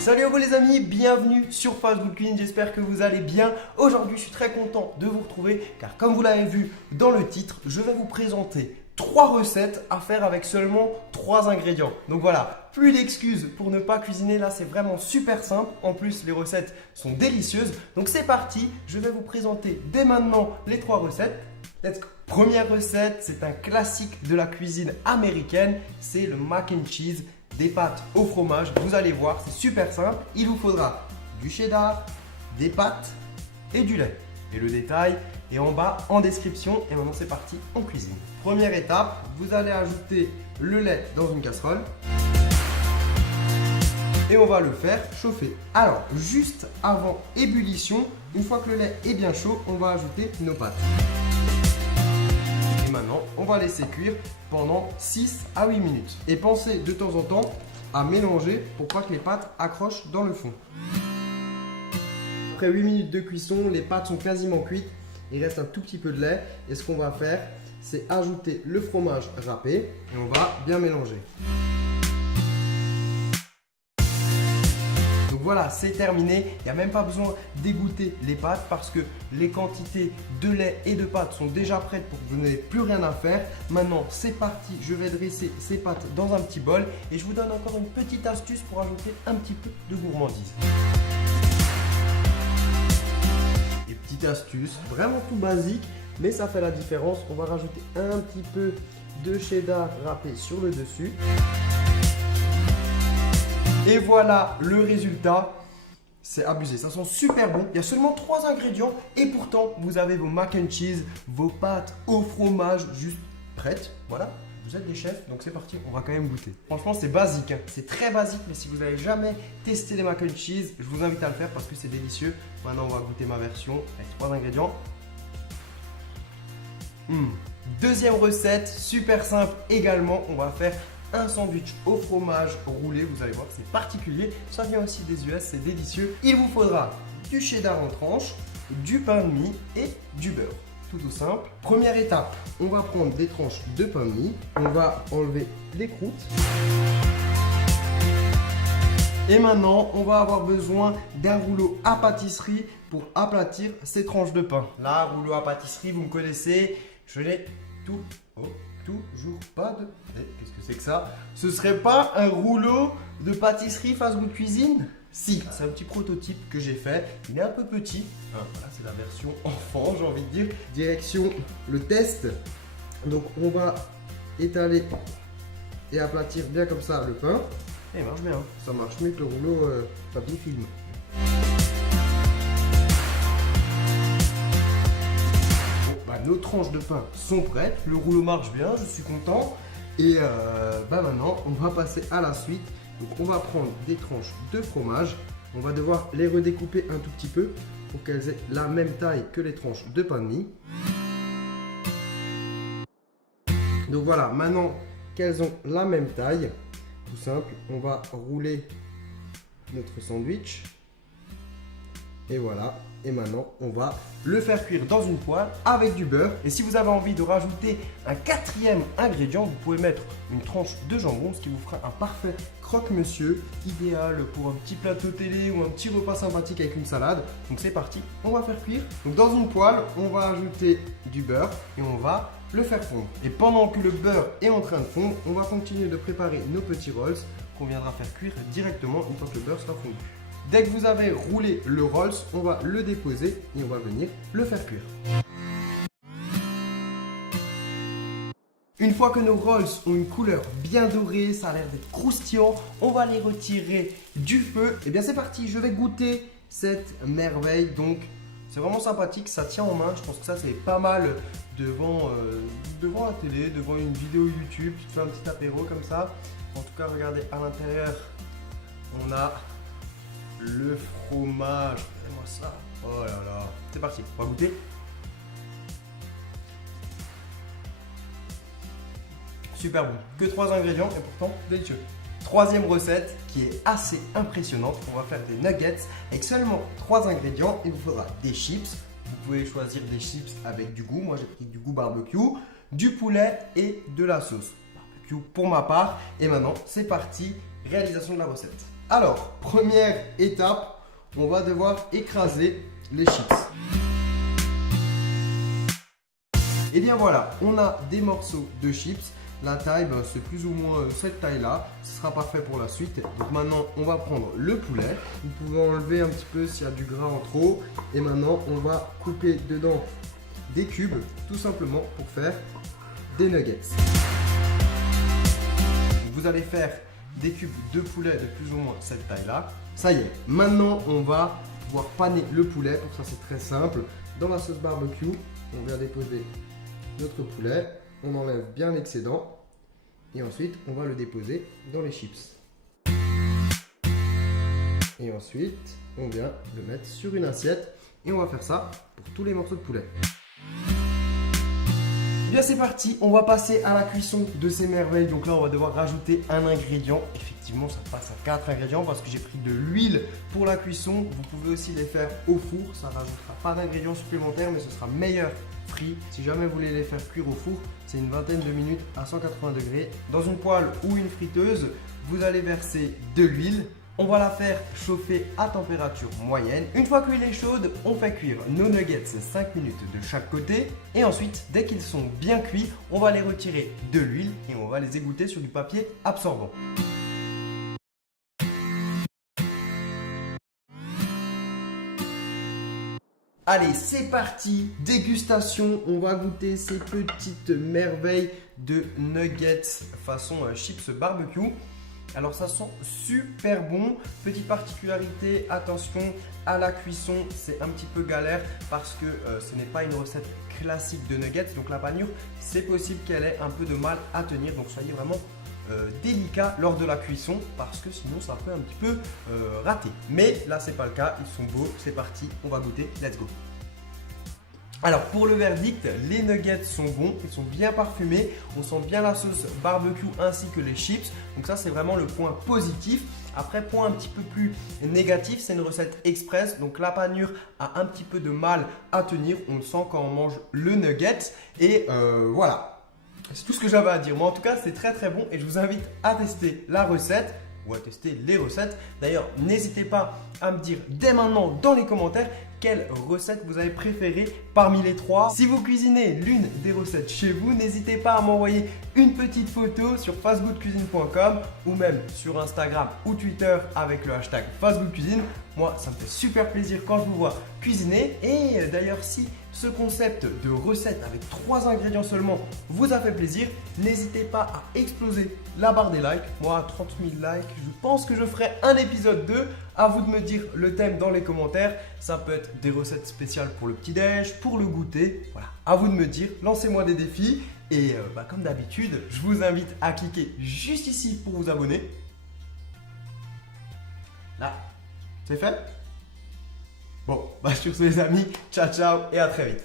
Salut à vous les amis, bienvenue sur Fast Good Clean, j'espère que vous allez bien. Aujourd'hui je suis très content de vous retrouver car comme vous l'avez vu dans le titre, je vais vous présenter 3 recettes à faire avec seulement 3 ingrédients. Donc voilà, plus d'excuses pour ne pas cuisiner, là c'est vraiment super simple. En plus les recettes sont délicieuses. Donc c'est parti, je vais vous présenter dès maintenant les 3 recettes. Let's go. Première recette, c'est un classique de la cuisine américaine, c'est le mac and cheese. Des pâtes au fromage, vous allez voir, c'est super simple. Il vous faudra du cheddar, des pâtes et du lait. Et le détail est en bas en description. Et maintenant c'est parti, on cuisine. Première étape, vous allez ajouter le lait dans une casserole. Et on va le faire chauffer. Alors, juste avant ébullition, une fois que le lait est bien chaud, on va ajouter nos pâtes. Et maintenant, on va laisser cuire pendant 6 à 8 minutes. Et pensez de temps en temps à mélanger pour pas que les pâtes accrochent dans le fond. Après 8 minutes de cuisson, les pâtes sont quasiment cuites. Il reste un tout petit peu de lait. Et ce qu'on va faire, c'est ajouter le fromage râpé et on va bien mélanger. Voilà, c'est terminé. Il n'y a même pas besoin d'égoutter les pâtes parce que les quantités de lait et de pâtes sont déjà prêtes pour que vous n'ayez plus rien à faire. Maintenant, c'est parti. Je vais dresser ces pâtes dans un petit bol et je vous donne encore une petite astuce pour ajouter un petit peu de gourmandise. Et petite astuce, vraiment tout basique, mais ça fait la différence. On va rajouter un petit peu de cheddar râpé sur le dessus. Et voilà le résultat, c'est abusé, ça sent super bon. Il y a seulement 3 ingrédients et pourtant vous avez vos mac and cheese, vos pâtes au fromage juste prêtes. Voilà, vous êtes des chefs, donc c'est parti, on va quand même goûter. Franchement c'est basique, hein. C'est très basique, mais si vous n'avez jamais testé les mac and cheese, je vous invite à le faire parce que c'est délicieux. Maintenant on va goûter ma version avec 3 ingrédients. Deuxième recette, super simple également, on va faire un sandwich au fromage roulé, vous allez voir, c'est particulier. Ça vient aussi des US, c'est délicieux. Il vous faudra du cheddar en tranches, du pain de mie et du beurre. Tout simple. Première étape, on va prendre des tranches de pain de mie. On va enlever les croûtes. Et maintenant, on va avoir besoin d'un rouleau à pâtisserie pour aplatir ces tranches de pain. Là, rouleau à pâtisserie, vous me connaissez, je l'ai toujours pas de... Qu'est-ce que c'est que ça? Ce serait pas un rouleau de pâtisserie Fast Good Cuisine? Si, c'est un petit prototype que j'ai fait. Il est un peu petit. Voilà, c'est la version enfant, j'ai envie de dire. Direction le test. Donc, on va étaler et aplatir bien comme ça le pain. Et il marche bien. Ça marche mieux que le rouleau papier film. Nos tranches de pain sont prêtes, le rouleau marche bien, je suis content. Et maintenant, on va passer à la suite. Donc, on va prendre des tranches de fromage. On va devoir les redécouper un tout petit peu pour qu'elles aient la même taille que les tranches de pain de mie. Donc voilà, maintenant qu'elles ont la même taille, tout simple, on va rouler notre sandwich. Et voilà. Et maintenant, on va le faire cuire dans une poêle avec du beurre. Et si vous avez envie de rajouter un 4e ingrédient, vous pouvez mettre une tranche de jambon, ce qui vous fera un parfait croque-monsieur, idéal pour un petit plateau télé ou un petit repas sympathique avec une salade. Donc c'est parti, on va faire cuire. Donc dans une poêle, on va ajouter du beurre et on va le faire fondre. Et pendant que le beurre est en train de fondre, on va continuer de préparer nos petits rolls qu'on viendra faire cuire directement une fois que le beurre sera fondu. Dès que vous avez roulé le rolls, on va le déposer et on va venir le faire cuire. Une fois que nos rolls ont une couleur bien dorée, ça a l'air d'être croustillant, on va les retirer du feu. Et bien c'est parti, je vais goûter cette merveille. Donc c'est vraiment sympathique, ça tient en main. Je pense que ça c'est pas mal devant la télé, devant une vidéo YouTube. Tu te fais un petit apéro comme ça. En tout cas, regardez à l'intérieur, on a le fromage, regardez-moi ça, oh là là, c'est parti, on va goûter. Super bon, que 3 ingrédients et pourtant délicieux. Troisième recette qui est assez impressionnante, on va faire des nuggets avec seulement 3 ingrédients. Il vous faudra des chips, vous pouvez choisir des chips avec du goût, moi j'ai pris du goût barbecue, du poulet et de la sauce barbecue pour ma part. Et maintenant c'est parti, réalisation de la recette. Alors, première étape, on va devoir écraser les chips. Et bien voilà, on a des morceaux de chips. La taille, c'est plus ou moins cette taille-là. Ce sera parfait pour la suite. Donc maintenant, on va prendre le poulet. Vous pouvez enlever un petit peu s'il y a du gras en trop. Et maintenant, on va couper dedans des cubes, tout simplement pour faire des nuggets. Vous allez faire des cubes de poulet de plus ou moins cette taille-là. Ça y est, maintenant, on va pouvoir paner le poulet. Pour ça, c'est très simple. Dans la sauce barbecue, on vient déposer notre poulet. On enlève bien l'excédent et ensuite on va le déposer dans les chips. Et ensuite on vient le mettre sur une assiette et on va faire ça pour tous les morceaux de poulet. Et bien c'est parti, on va passer à la cuisson de ces merveilles. Donc là on va devoir rajouter un ingrédient. Effectivement ça passe à 4 ingrédients parce que j'ai pris de l'huile pour la cuisson. Vous pouvez aussi les faire au four, ça ne rajoutera pas d'ingrédients supplémentaires mais ce sera meilleur frit. Si jamais vous voulez les faire cuire au four, c'est une vingtaine de minutes à 180 degrés. Dans une poêle ou une friteuse, vous allez verser de l'huile. On va la faire chauffer à température moyenne. Une fois qu'elle est chaude, on fait cuire nos nuggets 5 minutes de chaque côté. Et ensuite, dès qu'ils sont bien cuits, on va les retirer de l'huile et on va les égoutter sur du papier absorbant. Allez, c'est parti, dégustation, on va goûter ces petites merveilles de nuggets façon chips barbecue. Alors ça sent super bon. Petite particularité, attention à la cuisson, c'est un petit peu galère parce que ce n'est pas une recette classique de nuggets. Donc la panure, c'est possible qu'elle ait un peu de mal à tenir. Donc soyez vraiment délicat lors de la cuisson parce que sinon ça peut un petit peu rater. Mais là c'est pas le cas, ils sont beaux, c'est parti, on va goûter, let's go. Alors pour le verdict, les nuggets sont bons, ils sont bien parfumés, on sent bien la sauce barbecue ainsi que les chips. Donc ça c'est vraiment le point positif. Après, point un petit peu plus négatif, c'est une recette express. Donc la panure a un petit peu de mal à tenir, on le sent quand on mange le nugget. Et voilà. C'est tout ce que j'avais à dire. Moi, en tout cas, c'est très très bon et je vous invite à tester la recette ou à tester les recettes. D'ailleurs, n'hésitez pas à me dire dès maintenant dans les commentaires quelle recette vous avez préférée parmi les trois. Si vous cuisinez l'une des recettes chez vous, n'hésitez pas à m'envoyer une petite photo sur fastgoodcuisine.com ou même sur Instagram ou Twitter avec le hashtag fastgoodcuisine. Moi, ça me fait super plaisir quand je vous vois cuisiner. Et d'ailleurs, si ce concept de recette avec 3 ingrédients seulement vous a fait plaisir, n'hésitez pas à exploser la barre des likes. Moi, à 30 000 likes, je pense que je ferai un épisode 2. À vous de me dire le thème dans les commentaires. Ça peut être des recettes spéciales pour le petit-déj, pour le goûter. Voilà, à vous de me dire. Lancez-moi des défis. Et comme d'habitude, je vous invite à cliquer juste ici pour vous abonner. Là, c'est fait? Bon, sur ce les amis, ciao ciao et à très vite.